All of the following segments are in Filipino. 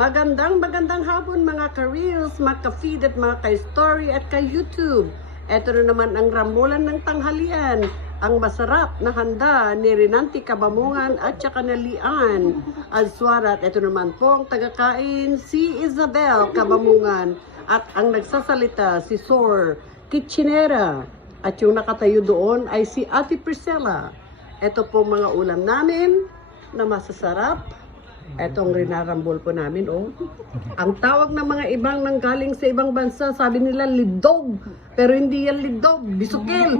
Magandang hapon mga ka-reels, mga ka-feed at mga ka-story at ka-YouTube. Ito na naman ang rambulan ng tanghalian, ang masarap na handa ni Renanti Kabamungan at saka na Lian Alsuara. At ito naman po ang tagakain, si Isabel Kabamungan. At ang nagsasalita, si Sor Kitchenera. At yung nakatayo doon ay si Ate Priscilla. Ito po mga ulam namin na masasarap. Etong rinarambol po namin, oh. Ang tawag ng mga ibang nanggaling sa ibang bansa, sabi nila lidog. Pero hindi yan lidog, bisukil.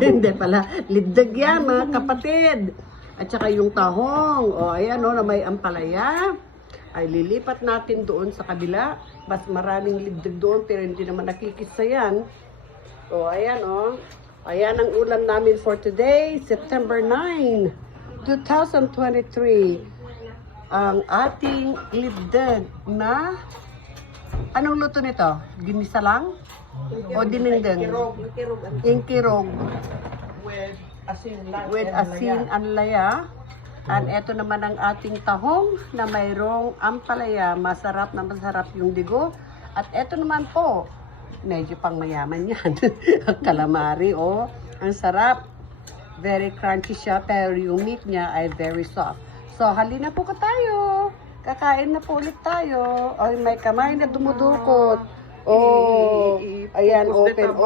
Hindi pala, lidog yan, mga kapatid. At saka yung tahong, oh, ayan, oh, na may ampalaya. Ay lilipat natin doon sa kabila. Mas maraming lidog doon, pero hindi naman nakikisa yan. Oh, ayan, oh. Ayan ang ulam namin for today, September 9, 2023. Ang ating lideg na anong luto nito? Ginisa lang? O dinengdeng? Ingkirog with asin anlaya. And eto naman ang ating tahong na mayroong ampalaya. Masarap na masarap yung digo. At eto naman po, medyo pang mayaman yan. Ang calamari, oh. Ang sarap. Very crunchy siya, pero yung meat niya ay very soft. So, halina po ka tayo. Kakain na po ulit tayo. Ay, may kamay na dumudukot. Oh, ayan, open.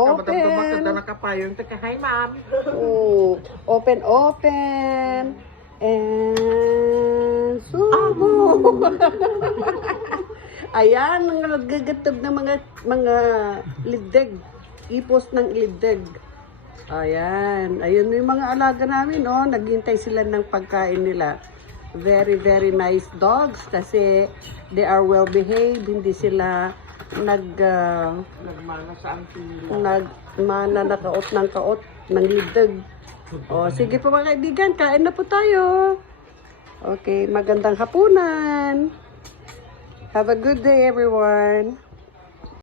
Hi, ma'am. Oh, open. And subo. Ayan, nagagatog na mga lideg. Ipos ng lideg. Ayan. Ayun yung mga alaga namin, oh. Naghintay sila ng pagkain nila. Very nice dogs kasi they are well behaved, hindi sila Nagmana sa nagmana na kaot ng lideg. O sige po mga kaibigan, kain na po tayo. Okay, magandang hapunan. Have a good day everyone.